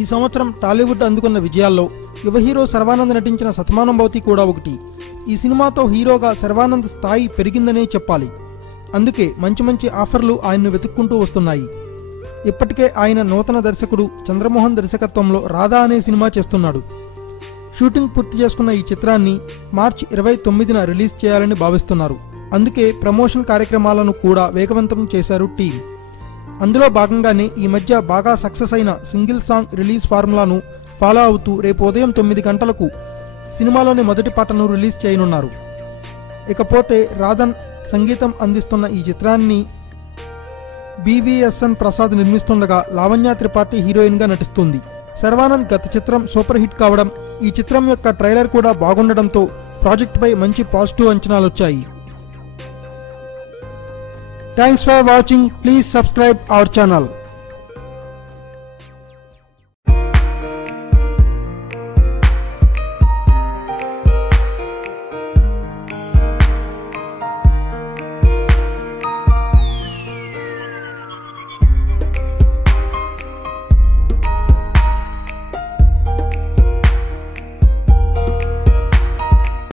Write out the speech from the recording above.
ఈ సంవత్సరం టాలీవుడ్ అందుకున్న విజయాల్లో యువ హీరో శర్వానంద్ నటించిన శతమానం భవతి కూడా ఒకటి. ఈ సినిమాతో హీరోగా శర్వానంద్ స్థాయి పెరిగిందనే చెప్పాలి. అందుకే మంచి మంచి ఆఫర్లు ఆయన్ను వెతుక్కుంటూ వస్తున్నాయి. ఇప్పటికే ఆయన నూతన దర్శకుడు చంద్రమోహన్ దర్శకత్వంలో రాధా అనే సినిమా చేస్తున్నాడు. షూటింగ్ పూర్తి చేసుకున్న ఈ చిత్రాన్ని మార్చి 29న రిలీజ్ చేయాలని భావిస్తున్నారు. అందుకే ప్రమోషన్ కార్యక్రమాలను కూడా వేగవంతం చేశారు టీం. అందులో భాగంగానే ఈ మధ్య బాగా సక్సెస్ అయిన సింగిల్ సాంగ్ రిలీజ్ ఫార్ములాను ఫాలో అవుతూ రేపు ఉదయం 9 గంటలకు సినిమాలోని మొదటి పాటను రిలీజ్ చేయనున్నారు. ఇకపోతే రాధన్ సంగీతం అందిస్తున్న ఈ చిత్రాన్ని BVSN ప్రసాద్ నిర్మిస్తుండగా లావణ్య త్రిపాఠి హీరోయిన్గా నటిస్తుంది. శర్వానంద్ గత చిత్రం సూపర్ హిట్ కావడం, ఈ చిత్రం యొక్క ట్రైలర్ కూడా బాగుండడంతో ప్రాజెక్టుపై మంచి positive అంచనాలొచ్చాయి. Thanks for watching. Please subscribe our channel.